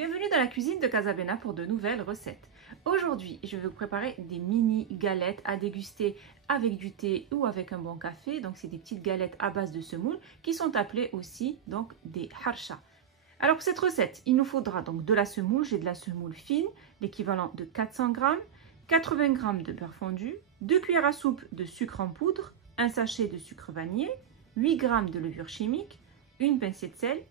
Bienvenue dans la cuisine de Casablanca pour de nouvelles recettes. Aujourd'hui, je vais vous préparer des mini galettes à déguster avec du thé ou avec un bon café. Donc, c'est des petites galettes à base de semoule qui sont appelées aussi donc des harsha. Alors, pour cette recette, il nous faudra donc de la semoule. J'ai de la semoule fine, l'équivalent de 400 g, 80 g de beurre fondu, 2 cuillères à soupe de sucre en poudre, un sachet de sucre vanillé, 8 g de levure chimique, une pincée de sel,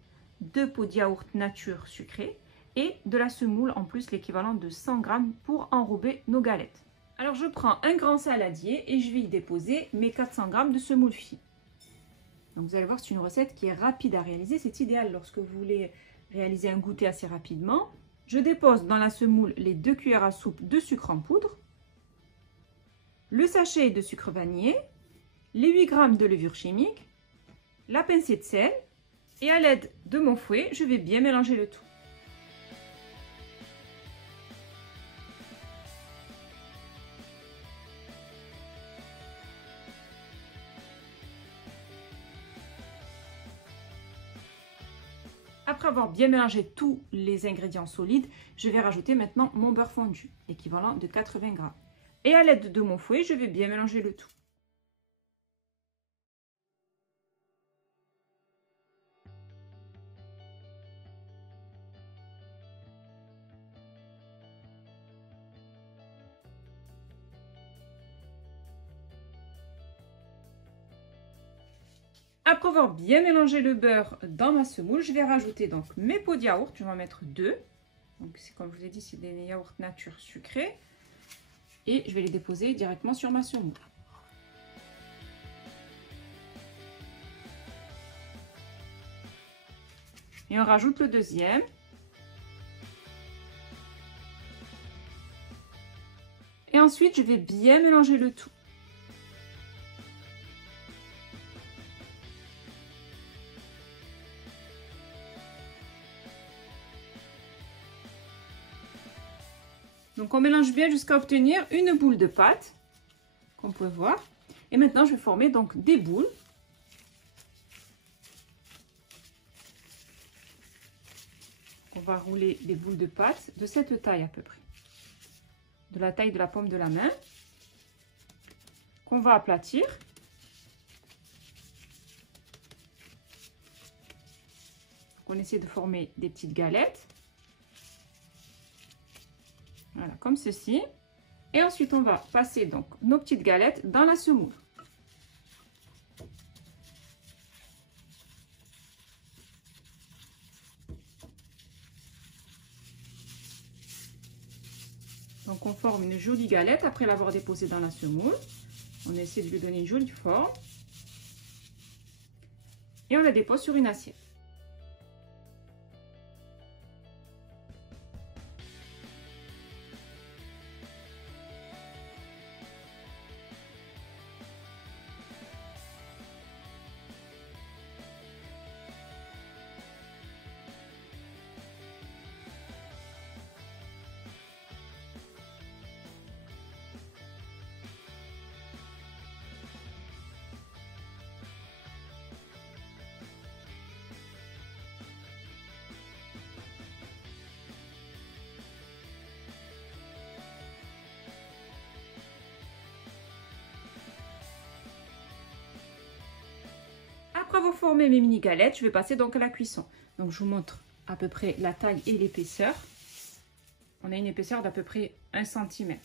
2 pots de yaourt nature sucré et de la semoule en plus l'équivalent de 100 g pour enrober nos galettes. Alors je prends un grand saladier et je vais y déposer mes 400 g de semoule fine. Donc vous allez voir, c'est une recette qui est rapide à réaliser, c'est idéal lorsque vous voulez réaliser un goûter assez rapidement. Je dépose dans la semoule les 2 cuillères à soupe de sucre en poudre, le sachet de sucre vanillé, les 8 g de levure chimique, la pincée de sel et à l'aide de mon fouet, je vais bien mélanger le tout. Après avoir bien mélangé tous les ingrédients solides, je vais rajouter maintenant mon beurre fondu, équivalent de 80 g. Et à l'aide de mon fouet, je vais bien mélanger le tout. Après avoir bien mélangé le beurre dans ma semoule, je vais rajouter donc mes pots de yaourt. Je vais en mettre 2. Donc, comme je vous ai dit, c'est des yaourts nature sucrés. Et je vais les déposer directement sur ma semoule. Et on rajoute le deuxième. Et ensuite, je vais bien mélanger le tout. Donc on mélange bien jusqu'à obtenir une boule de pâte, comme vous pouvez voir. Et maintenant, je vais former donc des boules. On va rouler des boules de pâte de cette taille à peu près. De la taille de la paume de la main. Qu'on va aplatir. Donc on essaie de former des petites galettes. Voilà, comme ceci. Et ensuite, on va passer donc nos petites galettes dans la semoule. Donc, on forme une jolie galette après l'avoir déposée dans la semoule. On essaie de lui donner une jolie forme. Et on la dépose sur une assiette. Après avoir formé mes mini galettes, je vais passer donc à la cuisson. Donc je vous montre à peu près la taille et l'épaisseur. On a une épaisseur d'à peu près 1 cm.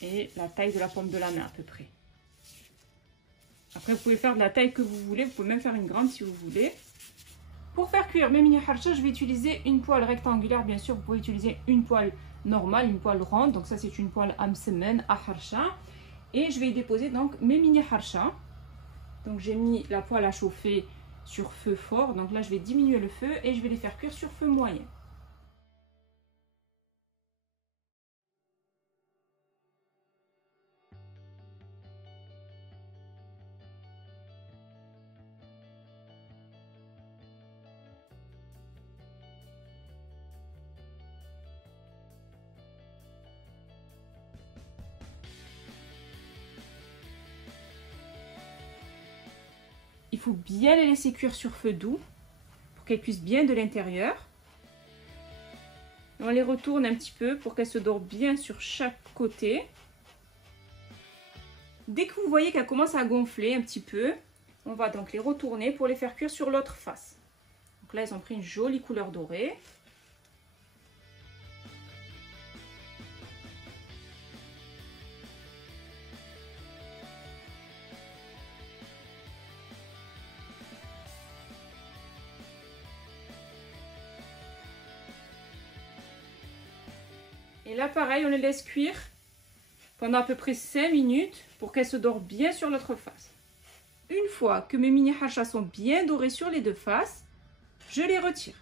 Et la taille de la paume de la main à peu près. Après, vous pouvez faire de la taille que vous voulez. Vous pouvez même faire une grande si vous voulez. Pour faire cuire mes mini harsha, je vais utiliser une poêle rectangulaire. Bien sûr, vous pouvez utiliser une poêle normale, une poêle ronde. Donc ça, c'est une poêle amsemen à harsha. Et je vais y déposer donc mes mini harsha. Donc j'ai mis la poêle à chauffer sur feu fort. Donc là, je vais diminuer le feu et je vais les faire cuire sur feu moyen. Il faut bien les laisser cuire sur feu doux pour qu'elles cuisent bien de l'intérieur. On les retourne un petit peu pour qu'elles se dorent bien sur chaque côté. Dès que vous voyez qu'elles commencent à gonfler un petit peu, on va donc les retourner pour les faire cuire sur l'autre face. Donc là, elles ont pris une jolie couleur dorée. Et là, pareil, on les laisse cuire pendant à peu près 5 minutes pour qu'elles se dorent bien sur l'autre face. Une fois que mes mini harchas sont bien dorés sur les deux faces, je les retire.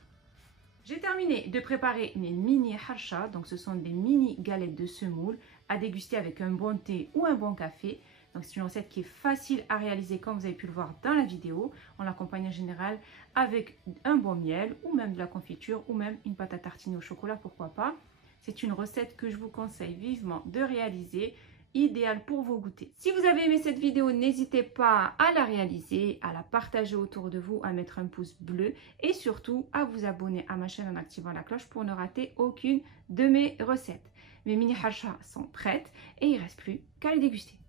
J'ai terminé de préparer mes mini harchas, donc ce sont des mini galettes de semoule à déguster avec un bon thé ou un bon café. Donc c'est une recette qui est facile à réaliser comme vous avez pu le voir dans la vidéo. On l'accompagne en général avec un bon miel ou même de la confiture ou même une pâte à tartiner au chocolat, pourquoi pas. C'est une recette que je vous conseille vivement de réaliser, idéale pour vos goûters. Si vous avez aimé cette vidéo, n'hésitez pas à la réaliser, à la partager autour de vous, à mettre un pouce bleu et surtout à vous abonner à ma chaîne en activant la cloche pour ne rater aucune de mes recettes. Mes mini harchas sont prêtes et il ne reste plus qu'à les déguster.